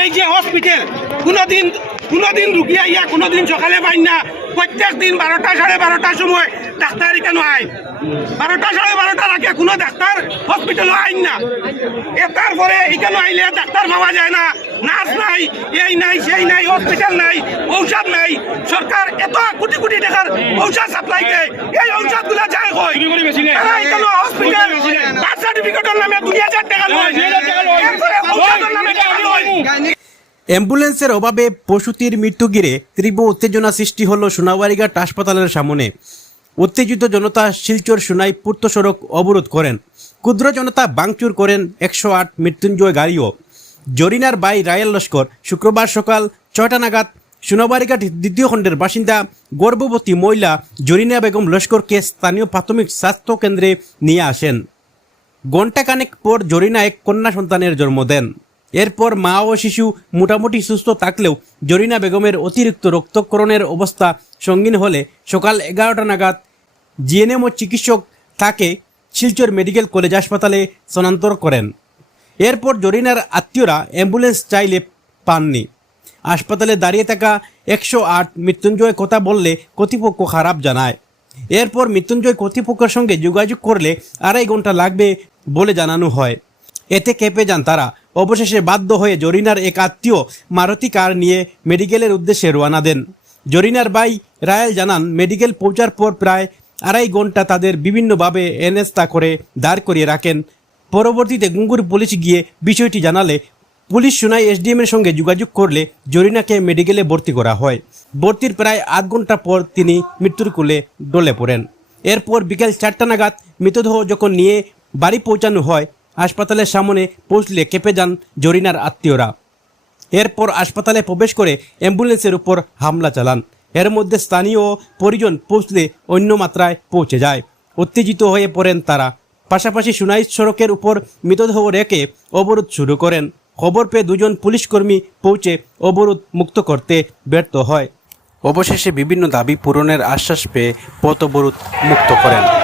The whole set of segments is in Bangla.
এই যে হসপিটাল কোনোদিন কোনোদিন রুগী আইয়া কোনোদিন সকালে পাই না। প্রত্যেক দিন বারোটা সাড়ে বারোটার সময় ডাক্তার কেন আয় বারোটা সাড়ে বারোটার আগে কোনো ডাক্তার হসপিটালও আইন না। এ তারপরে এখানে আইলে ডাক্তার পাওয়া যায় না। নার্স নাই এই নাই সেই নাই হসপিটাল নাই ঔষধ নাই। সরকার এত কোটি কোটি টাকার ঔষধ সাপ্লাই দেয়। এই ঔষধগুলা যায় তারা এখানে হসপিটাল বার্থ সার্টিফিকেটের নামে দুই হাজার টাকা লয়। এরপরে ঔষধের নামে টাকা লয়। অ্যাম্বুলেন্সের অভাবে প্রসূতির মৃত্যু ঘিরে তীব্র উত্তেজনা সৃষ্টি হলো সোনাবাড়িঘাট হাসপাতালের সামনে। উত্তেজিত জনতা শিলচর সোনাই পূর্ত সড়ক অবরোধ করেন। ক্ষুদ্র জনতা বাংচুর করেন একশো আট মৃত্যুঞ্জয় গাড়িও। জরিনার বাই রায়েল লস্কর শুক্রবার সকাল ছয়টা নাগাদ সোনাবাড়িঘাট দ্বিতীয় খণ্ডের বাসিন্দা গর্ভবতী মহিলা জরিনা বেগম লস্করকে স্থানীয় প্রাথমিক স্বাস্থ্য কেন্দ্রে নিয়ে আসেন। ঘণ্টাখানেক পর জরিনা এক কন্যা সন্তানের জন্ম দেন। এরপর মা ও শিশু মোটামুটি সুস্থ থাকলেও জরিনা বেগমের অতিরিক্ত রক্তক্ষরণের অবস্থা সঙ্গীন হলে সকাল এগারোটা নাগাদ জিএনএম ও চিকিৎসক তাকে শিলচর মেডিকেল কলেজ হাসপাতালে স্থানান্তর করেন। এরপর জরিনার আত্মীয়রা অ্যাম্বুলেন্স চাইলে পাননি। হাসপাতালে দাঁড়িয়ে থাকা একশো আট মৃত্যুঞ্জয় কথা বললে কর্তৃপক্ষ খারাপ জানায়। এরপর মৃত্যুঞ্জয় কর্তৃপক্ষের সঙ্গে যোগাযোগ করলে আড়াই ঘণ্টা লাগবে বলে জানানো হয়। এতে কেঁপে যান তারা। অবশেষে বাধ্য হয়ে জরিনার এক আত্মীয় মারুতি কার নিয়ে মেডিকেলের উদ্দেশ্যে রওনা দেন। জরিনার ভাই রায়েল জানান, মেডিকেল পৌঁছার পর প্রায় আড়াই ঘণ্টা তাদের বিভিন্নভাবে এনেস্তা করে দাঁড় করিয়ে রাখেন। পরবর্তীতে গুঙ্গুর পুলিশ গিয়ে বিষয়টি জানালে, পুলিশ সুনাই এসডিএমের সঙ্গে যোগাযোগ করলে জরিনাকে মেডিকেলে ভর্তি করা হয়। ভর্তির প্রায় আধ ঘণ্টা পর তিনি মৃত্যুর কোলে ডলে পড়েন। এরপর বিকেল চারটা নাগাদ মৃতদেহ যখন নিয়ে বাড়ি পৌঁছানো হয় হাসপাতালের সামনে পৌঁছলে কেঁপে যান জরিনার আত্মীয়রা। এরপর হাসপাতালে প্রবেশ করে অ্যাম্বুলেন্সের উপর হামলা চালান। এর মধ্যে স্থানীয় পরিজন পৌঁছলে অন্য মাত্রায় পৌঁছে যায়। উত্তেজিত হয়ে পড়েন তারা। পাশাপাশি সুনাই সড়কের উপর মৃতদেহ রেখে অবরোধ শুরু করেন। খবর পেয়ে দুজন পুলিশকর্মী পৌঁছে অবরোধ মুক্ত করতে ব্যর্থ হয়। অবশেষে বিভিন্ন দাবি পূরণের আশ্বাস পেয়ে পথ অবরোধ মুক্ত করেন।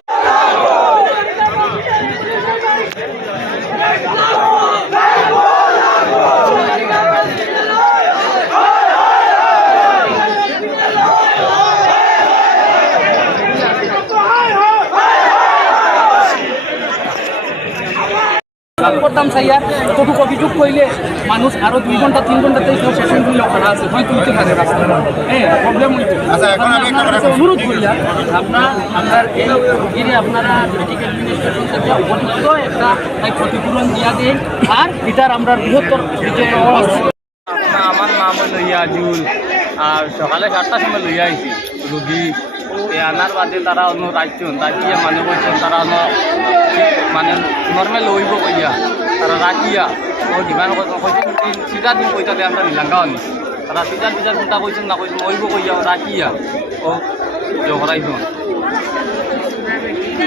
করতাম চাইয়া কটুক অভিযোগ করলে মানুষ আরও দুই ঘণ্টা তিন ঘণ্টা তেইশ সেশন করলে খাড়া আছে হয় তুলতে পারে রাস্তা হ্যাঁ প্রবলেম হইতে। অনুরোধ করিয়া আপনার আপনার এই রোগীরে আপনারা ডিস্ট্রিক্ট অ্যাডমিনিস্ট্রেশন থেকে উপযুক্ত একটা ক্ষতিপূরণ দিয়া দেন। আর এটার আমরা বৃহত্তর আমার নাম হলো ইয়াজুল। আর সকালে সাতটার সময় লইয়া আইছি। রুগী এ আনার বাদে তারা অন্য রাখছেন মানে বলছেন তারা অন্য মানে নর্মেল হইব কইয়া তারা রাখিয়া ও ডিমান্ড সিজার দিন কইতা দে আমরা নিলাঙ্গা আনি তারা সিজার সিজার কোনটা কইছেন না কইছেন হইব কইয়া রাখিয়া ও জহরাইছেন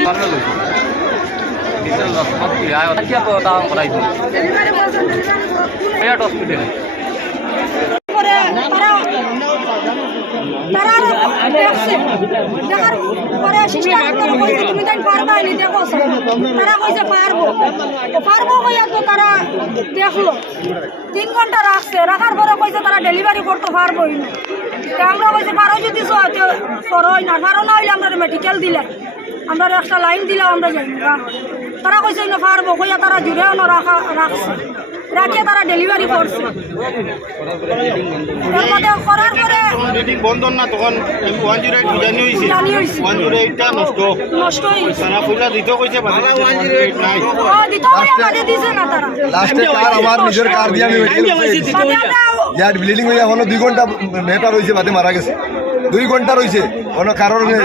নর্মেল হইব ডিজেল রসপত দিয়া রাখিয়া তো করাইছেন পেয়াট হসপিটালে তুমি তাই পারবা নি, দেখো পারব। পারব কইয়া তো তারা দেখল। তিন ঘণ্টা রাখছে। রাখার পরে তারা ডেলিভারি করতে পারবোই না। আমরা কইছে পারো যদি করোই না। পারো না হইলে আমরা মেডিকেল দিলে। আমরা একটা লাইন দিলাম, আমরা যাই তারা কইছে, না, পারব। কইয়া তারা জুড়েও না রাখা রাখছে। রাখিয়ে তারা ডেলিভারি করছে করার পরে মিটিং বন্ধ না তখন ওয়ান জিরো এইট হয়েছে ওয়ান জিরো এইটটা নষ্ট। নষ্ট তারা পয়সা দিতে কইছে ওয়ান জিরো এইট নাই। ও দিতে হয়ে আমাদের দিছে না তারা লাস্টে কার আমার নিজের কার দিয়ে আমি ইয়ার ব্লিডিং হয়ে হলো দুই ঘণ্টা মেয়েটা রয়েছে বাদে মারা গেছে। দুই ঘণ্টা রয়েছে কোনো কারণ নেই।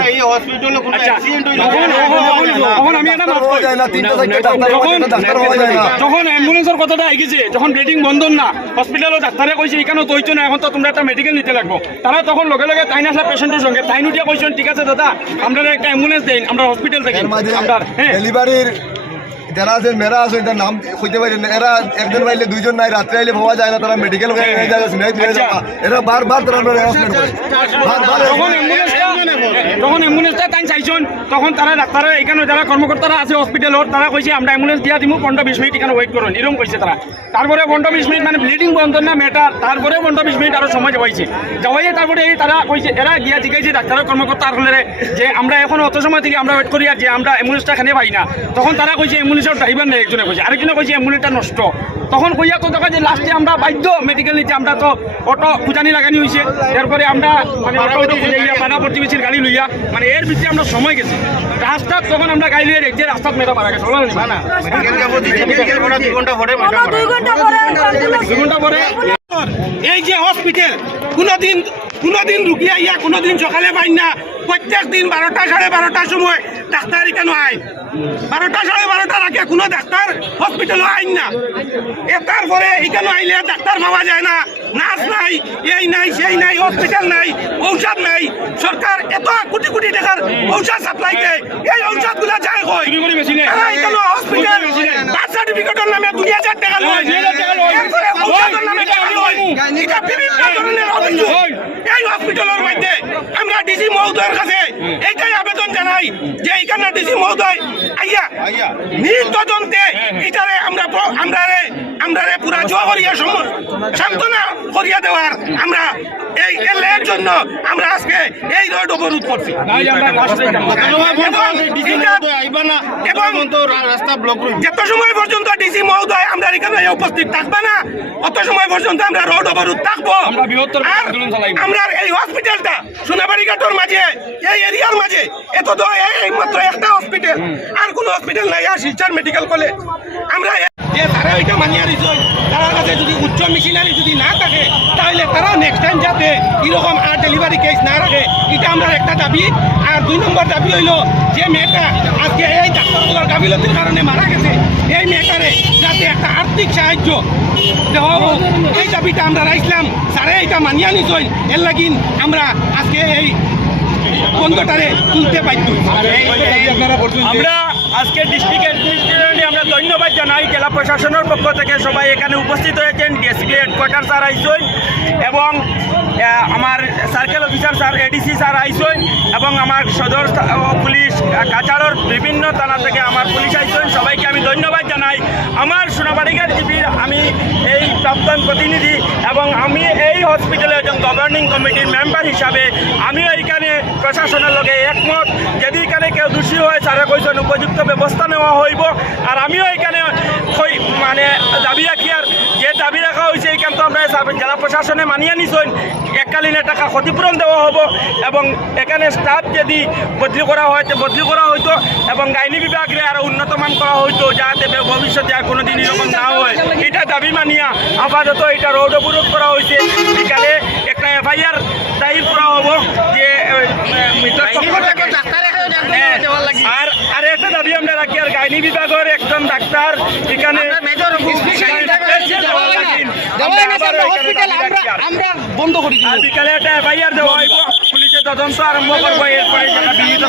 না যখন অ্যাম্বুলেন্সের কথাটা গেছে যখন ব্লিডিং বন্ধ না হসপিটালও ডাক্তারে কইছে এখানেও তো হইতো না এখন তো তোমরা একটা মেডিকেল নিতে লাগবো। তারা তখন লগে লগে তাই না পেশেন্টের সঙ্গে তাই নুটিয়া কইছেন ঠিক আছে দাদা আমরা একটা অ্যাম্বুলেন্স দেন আমরা হসপিটাল থেকে আমরা হ্যাঁ। ডেলিভারির যারা আছেন মেয়েরা আছে এটা নাম হইতে পারি না। এরা একজন পাইলে দুইজন নাই রাত্রে আইলে পাওয়া যায় না তারা মেডিকেল আচ্ছা। এরা বারবার তারা বারবার যখন অ্যাম্বুলেন্সটা যখন তাই চাইছেন, তখন তারা ডাক্তারের এখানে যারা কর্মকর্তারা আছে হসপিটালত তারা কইছে আমরা অ্যাম্বুলেন্স দিয়া দিব পনেরো বিশ মিনিট এখানে ওয়েট করুন। এরকম কইছে তারা। তারপরে পনেরো বিশ মিনিট মানে ব্লিডিং বন্ধ না মেটার তারপরে পনেরো বিশ মিনিট আরও সময় যাওয়াইছে যাওয়াইয়ে তারপরে এই তারা কইছে এরা গিয়া জিজ্ঞাসি ডাক্তারের কর্মকর্তা যে, আমরা এখন অত সময় থেকে আমরা ওয়েট করি আর যে, আমরা অ্যাম্বুলেন্সটা এখানে পাই না। তখন তারা কইছে অ্যাম্বুলেন্সের ড্রাইভার নেই, একজনে কইছে আরেকজনে কইছে অ্যাম্বুলেন্সটা নষ্ট। তখন কইয়া তো দেখা যে লাস্টে আমরা বাধ্য মেডিকেল নিতে আমরা তো অটো খুঁজানি লাগানি হয়েছে এরপরে আমরা মানে অটো খুঁজাইয়া পাড়া প্রতিবেশীর গাড়ি লইয়া মানে এর ভিতরে আমরা সময় গেছি। রাস্তাত তখন আমরা গাড়ি লইয়া দেখছি রাস্তাত মেয়েটা মারা গেছে দুই ঘণ্টা পরে। এই যে হসপিটাল কোনোদিন কোনোদিন রুগী আইয়া কোনোদিন সকালে পাই না। প্রত্যেক দিন বারোটা সাড়ে বারোটার সময় ডাক্তার কেন আয় বারোটা সাড়ে বারোটার আগে কোনো ডাক্তার হসপিটালও আইন না। এ তারপরে এখানে আইলে ডাক্তার পাওয়া যায় না। নার্স নাই এই নাই সেই নাই হসপিটাল নাই ঔষধ নাই। সরকার এত কোটি কোটি টাকার ঔষধ সাপ্লাই দেয়। এই ঔষধগুলো যায় কই? তারা এখানে হসপিটাল বার্থ সার্টিফিকেটের নামে দুই হাজার টাকা লয়। এরপরে ঔষধের নামে টাকা লয়। এটা বিভিন্ন ধরনের অভিযোগ এই হসপিটালের মধ্যে। আমরা ডিসি মহোদয়ের কাছে এইটাই আবেদন জানাই যে এইখানে ডিসি মহোদয় আইয়া নীল তদন্তে এটারে আমরা আমরা আমরা পুরা জোয়া করিয়া সান্ত্বনা করিয়া দেওয়ার আমরা এই এর জন্য আমরা আজকে এই রোড অবরোধ করছি। এবং যত সময় পর্যন্ত ডিসি মহোদয় আমরা এখানে উপস্থিত থাকবে না অত সময় পর্যন্ত আমরা রোড অবরোধ থাকব। আর আমরা এই হসপিটালটা সোনাবাড়ি ঘাটর মাঝে এই এরিয়ার মাঝে এত তো এই- মাত্র একটা হসপিটাল। আর কোনো হসপিটাল নাই আর শিলচর মেডিকেল কলেজ। আমরা যে তারা এটা মানিয়ে দিচ্ছে তারা কাছে যদি উচ্চ মেশিনারি যদি না থাকে তাহলে তারা নেক্সট টাইম যাতে এরকম আর ডেলিভারি কেস না রাখে এটা আমরা একটা দাবি। আর দুই নম্বর দাবি হইল যে মেয়েটা আজকে এই ডাক্তারগুলোর গাফিলতির কারণে মারা গেছে এই মেয়েটারে যাতে একটা আর্থিক সাহায্য দেওয়া হোক। এই দাবিটা আমরা রাখলাম স্যারে এটা মানিয়া নিছই এর লাগিন আমরা আজকে এই বন্ধটারে তুলতে বাধ্য আমরা আজকে ডিস্ট্রিক্ট অ্যাডমিনিস্ট্রেশনে আমরা ধন্যবাদ জানাই। জেলা প্রশাসনের পক্ষ থেকে সবাই এখানে উপস্থিত হয়েছেন। ডিএসপি হেডকোয়ার্টার স্যার আইসইন এবং আমার circle officer sir ADC sir আইসইন এবং আমার সদর পুলিশ কাছাড়ের বিভিন্ন থানা থেকে আমার পুলিশ আইসইন সবাইকে আমি ধন্যবাদ জানাই। আমার সোনাবাড়িঘাট জিপির আমি এই প্রাক্তন প্রতিনিধি এবং আমি এই হসপিটালে একজন গভর্নিং কমিটির মেম্বার হিসাবে, আমিও এইখানে প্রশাসনের লগে একমত। যদি এখানে কেউ দোষী হয় স্যারে কইছেন উপযুক্ত ব্যবস্থা নেওয়া হইব। আর আমিও এখানে মানে দাবি রাখি, আর যে দাবি রাখা হয়েছে এইখান তো আমরা জেলা প্রশাসনে মানিয়ে নিছেন। এককালীন টাকা ক্ষতিপূরণ দেওয়া হব এবং এখানে স্টাফ যদি বদলি করা হয় বদলি করা হইতো এবং গাইনি বিভাগরে আরও উন্নত মান করা হইতো, যাতে ভবিষ্যতে আর কোনোদিন এরকম না হয়। এটা দাবি মানিয়া আপাতত এটা রোড অবরোধ করা হয়েছে বিকালে একটা এফআইআর দায়ের করা হব যে হ্যাঁ, আর আর একটা দাবি আমরা রাখি আর গাইনি বিভাগের একজন ডাক্তার এখানে বন্ধ করি বিকালে একটা এফআইআর দেওয়া হইব পুলিশে তদন্ত আরম্ভ করব এরপরে যেটা বিহিত।